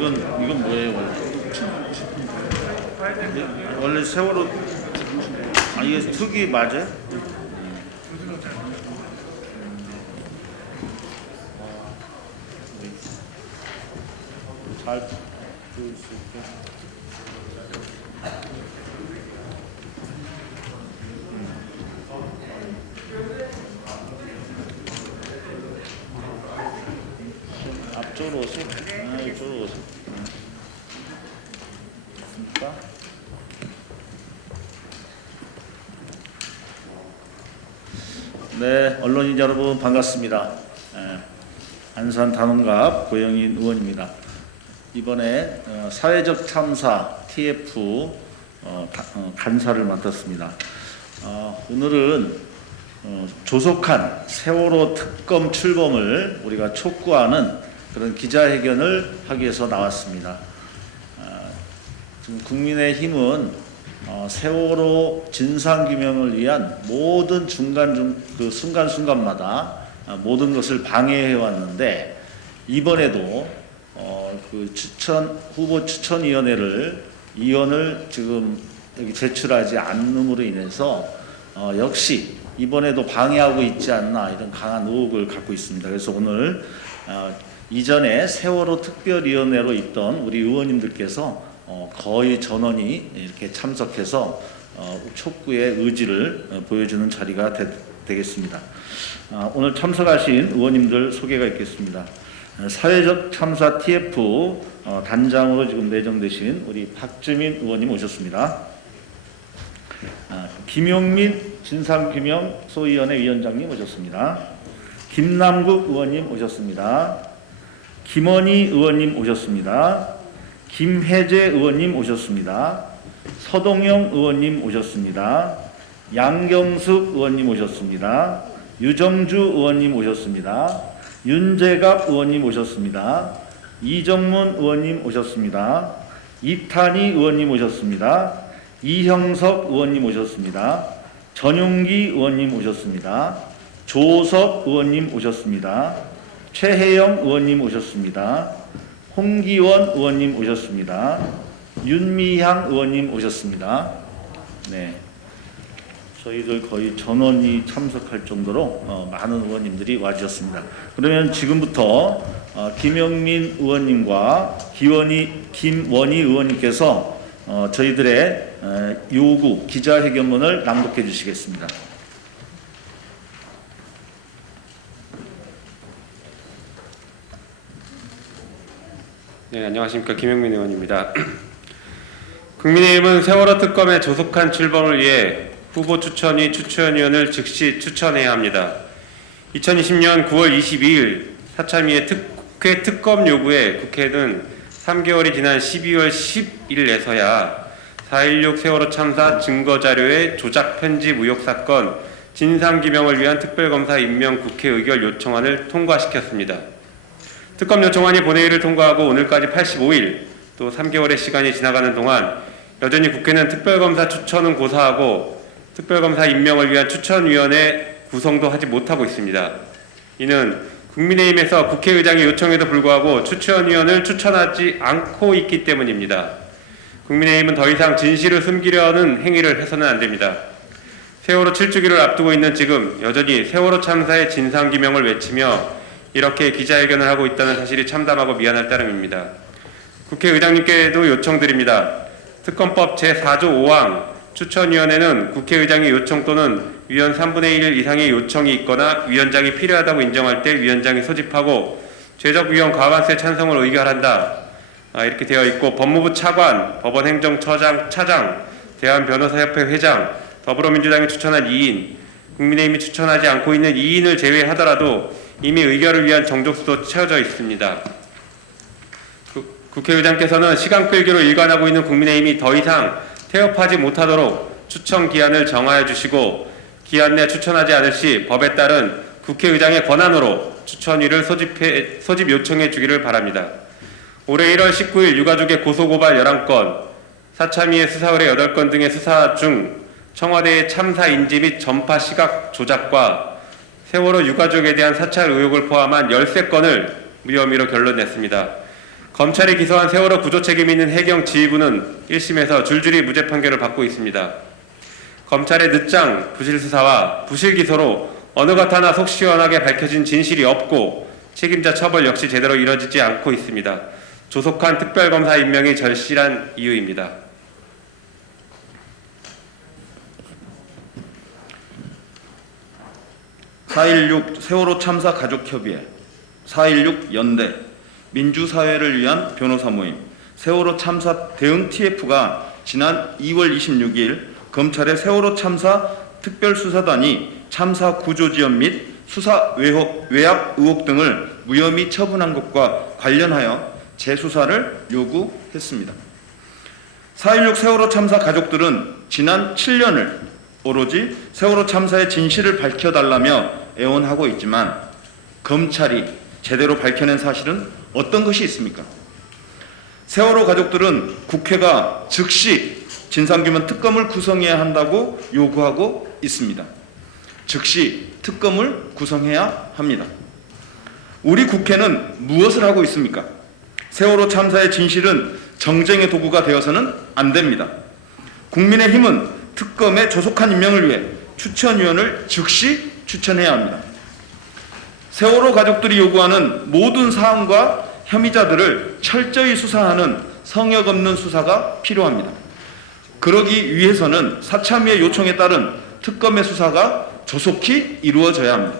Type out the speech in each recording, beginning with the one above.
이건 뭐예요 원래? 원래 세월호 이게 특이 맞아요? 잘 들을 수 있게. 앞쪽으로 오세요. 이쪽으로 오세요. 됐습니까? 네, 언론인 여러분 반갑습니다. 안산 단원갑 고영인 의원입니다. 이번에 사회적 참사 TF 간사를 맡았습니다. 오늘은 조속한 세월호 특검 출범을 우리가 촉구하는 그런 기자회견을 하기 위해서 나왔습니다. 지금 국민의힘은 세월호 진상규명을 위한 모든 순간순간마다 모든 것을 방해해 왔는데, 이번에도 후보 추천위원회를 위원을 지금 여기 제출하지 않음으로 인해서 역시 이번에도 방해하고 있지 않나, 이런 강한 의혹을 갖고 있습니다. 그래서 오늘 이전에 세월호 특별위원회로 있던 우리 의원님들께서 거의 전원이 이렇게 참석해서 촉구의 의지를 보여주는 자리가 되겠습니다. 오늘 참석하신 의원님들 소개가 있겠습니다. 사회적 참사 TF 단장으로 지금 내정되신 우리 박주민 의원님 오셨습니다. 김용민 진상규명 소위원회 위원장님 오셨습니다. 김남국 의원님 오셨습니다. 김원희 의원님 오셨습니다. 김혜재 의원님 오셨습니다. 서동영 의원님 오셨습니다. 양경숙 의원님 오셨습니다. 유정주 의원님 오셨습니다. 윤재갑 의원님 오셨습니다. 이정문 의원님 오셨습니다. 이탄희 의원님 오셨습니다. 이형석 의원님 오셨습니다. 전용기 의원님 오셨습니다. 조섭 의원님 오셨습니다. 최혜영 의원님 오셨습니다. 홍기원 의원님 오셨습니다. 윤미향 의원님 오셨습니다. 네, 저희들 거의 전원이 참석할 정도로 많은 의원님들이 와주셨습니다. 그러면 지금부터 김영민 의원님과 김원희 의원님께서 저희들의 요구 기자회견문을 낭독해 주시겠습니다. 네, 안녕하십니까. 김영민 의원입니다. 국민의힘은 세월호 특검의 조속한 출범을 위해 후보 추천위 추천위원을 즉시 추천해야 합니다. 2020년 9월 22일 사참위의 국회 특검 요구에 국회는 3개월이 지난 12월 10일에서야 4.16 세월호 참사 증거자료의 조작 편집 의혹 사건 진상규명을 위한 특별검사 임명 국회 의결 요청안을 통과시켰습니다. 특검 요청안이 본회의를 통과하고 오늘까지 85일, 또 3개월의 시간이 지나가는 동안 여전히 국회는 특별검사 추천은 고사하고 특별검사 임명을 위한 추천위원회 구성도 하지 못하고 있습니다. 이는 국민의힘에서 국회의장의 요청에도 불구하고 추천위원을 추천하지 않고 있기 때문입니다. 국민의힘은 더 이상 진실을 숨기려는 행위를 해서는 안 됩니다. 세월호 7주기를 앞두고 있는 지금 여전히 세월호 참사의 진상규명을 외치며 이렇게 기자회견을 하고 있다는 사실이 참담하고 미안할 따름입니다. 국회의장님께도 요청드립니다. 특검법 제4조 5항 추천위원회는 국회의장의 요청 또는 위원 3분의 1 이상의 요청이 있거나 위원장이 필요하다고 인정할 때 위원장이 소집하고 죄적위원 과반수의 찬성을 의결한다. 이렇게 되어 있고, 법무부 차관, 법원행정처장 차장, 대한변호사협회 회장, 더불어민주당이 추천한 2인, 국민의힘이 추천하지 않고 있는 2인을 제외하더라도 이미 의결을 위한 정족수도 채워져 있습니다. 국회의장께서는 시간 끌기로 일관하고 있는 국민의힘이 더 이상 태업하지 못하도록 추천 기한을 정하여 주시고, 기한 내 추천하지 않을 시 법에 따른 국회의장의 권한으로 추천위를 소집 요청해 주기를 바랍니다. 올해 1월 19일 유가족의 고소고발 11건, 사참위의 수사 의뢰 8건 등의 수사 중 청와대의 참사 인지 및 전파 시각 조작과 세월호 유가족에 대한 사찰 의혹을 포함한 13건을 무혐의로 결론 냈습니다. 검찰이 기소한 세월호 구조 책임 있는 해경 지휘부는 1심에서 줄줄이 무죄 판결을 받고 있습니다. 검찰의 늦장 부실 수사와 부실 기소로 어느 것 하나 속 시원하게 밝혀진 진실이 없고 책임자 처벌 역시 제대로 이뤄지지 않고 있습니다. 조속한 특별검사 임명이 절실한 이유입니다. 4.16 세월호 참사 가족협의회, 4.16 연대, 민주사회를 위한 변호사 모임, 세월호 참사 대응 TF가 지난 2월 26일 검찰의 세월호 참사 특별수사단이 참사 구조지연 및 수사 외압 의혹 등을 무혐의 처분한 것과 관련하여 재수사를 요구했습니다. 4.16 세월호 참사 가족들은 지난 7년을 오로지 세월호 참사의 진실을 밝혀달라며 애원하고 있지만 검찰이 제대로 밝혀낸 사실은 어떤 것이 있습니까? 세월호 가족들은 국회가 즉시 진상규명 특검을 구성해야 한다고 요구하고 있습니다. 즉시 특검을 구성해야 합니다. 우리 국회는 무엇을 하고 있습니까? 세월호 참사의 진실은 정쟁의 도구가 되어서는 안 됩니다. 국민의힘은 특검의 조속한 임명을 위해 추천위원을 즉시 추천해야 합니다. 세월호 가족들이 요구하는 모든 사안과 혐의자들을 철저히 수사하는 성역 없는 수사가 필요합니다. 그러기 위해서는 사참위의 요청에 따른 특검의 수사가 조속히 이루어져야 합니다.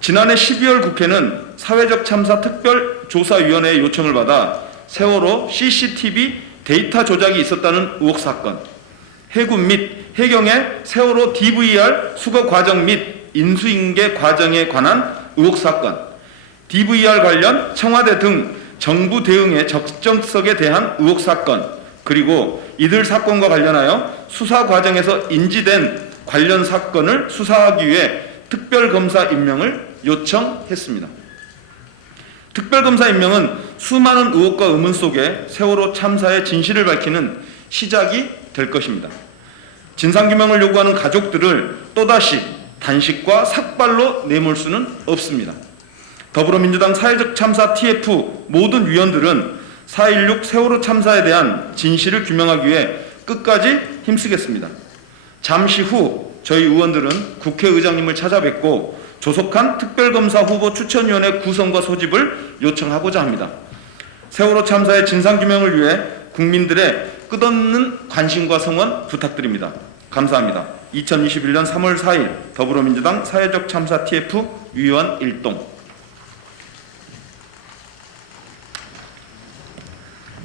지난해 12월 국회는 사회적 참사 특별조사위원회의 요청을 받아 세월호 CCTV 데이터 조작이 있었다는 의혹 사건, 해군 및 해경의 세월호 DVR 수거 과정 및 인수인계 과정에 관한 의혹 사건, DVR 관련 청와대 등 정부 대응의 적정성에 대한 의혹 사건, 그리고 이들 사건과 관련하여 수사 과정에서 인지된 관련 사건을 수사하기 위해 특별검사 임명을 요청했습니다. 특별검사 임명은 수많은 의혹과 의문 속에 세월호 참사의 진실을 밝히는 시작이 될 것입니다. 진상규명을 요구하는 가족들을 또다시 단식과 삭발로 내몰 수는 없습니다. 더불어민주당 사회적 참사 TF 모든 위원들은 4.16 세월호 참사에 대한 진실을 규명하기 위해 끝까지 힘쓰겠습니다. 잠시 후 저희 의원들은 국회의장님을 찾아뵙고 조속한 특별검사 후보 추천위원회 구성과 소집을 요청하고자 합니다. 세월호 참사의 진상규명을 위해 국민들의 끝없는 관심과 성원 부탁드립니다. 감사합니다. 2021년 3월 4일 더불어민주당 사회적 참사 TF 위원 일동.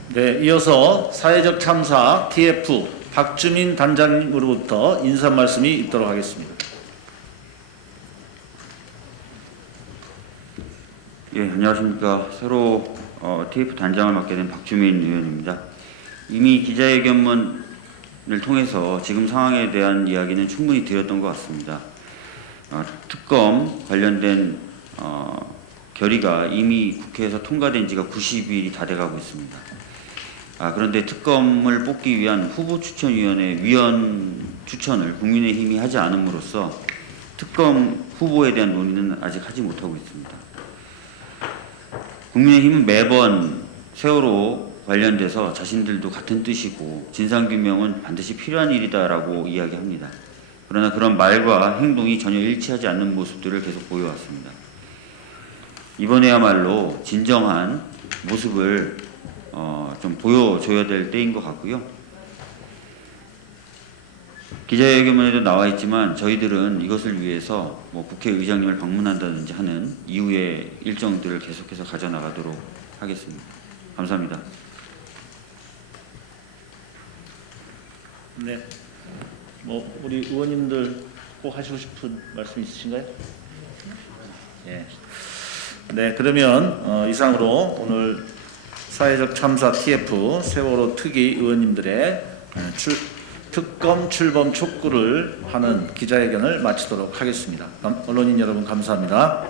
네, 이어서 사회적 참사 TF 박주민 단장님으로부터 인사 말씀이 있도록 하겠습니다. 예, 안녕하십니까. 새로 TF 단장을 맡게 된 박주민 의원입니다. 이미 기자회견문을 통해서 지금 상황에 대한 이야기는 충분히 드렸던 것 같습니다. 특검 관련된 결의가 이미 국회에서 통과된 지가 90일이 다 돼가고 있습니다. 그런데 특검을 뽑기 위한 후보 추천위원회 위원 추천을 국민의힘이 하지 않음으로써 특검 후보에 대한 논의는 아직 하지 못하고 있습니다. 국민의힘은 매번 세월호 관련돼서 자신들도 같은 뜻이고 진상규명은 반드시 필요한 일이다라고 이야기합니다. 그러나 그런 말과 행동이 전혀 일치하지 않는 모습들을 계속 보여왔습니다. 이번에야말로 진정한 모습을 좀 보여줘야 될 때인 것 같고요. 기자회견문에도 나와 있지만 저희들은 이것을 위해서 국회의장님을 방문한다든지 하는 이후의 일정들을 계속해서 가져나가도록 하겠습니다. 감사합니다. 네, 우리 의원님들 꼭 하시고 싶은 말씀 있으신가요? 네. 네, 그러면 이상으로 오늘 사회적 참사 TF 세월호 특위 의원님들의 특검 출범 촉구를 하는 기자회견을 마치도록 하겠습니다. 언론인 여러분 감사합니다.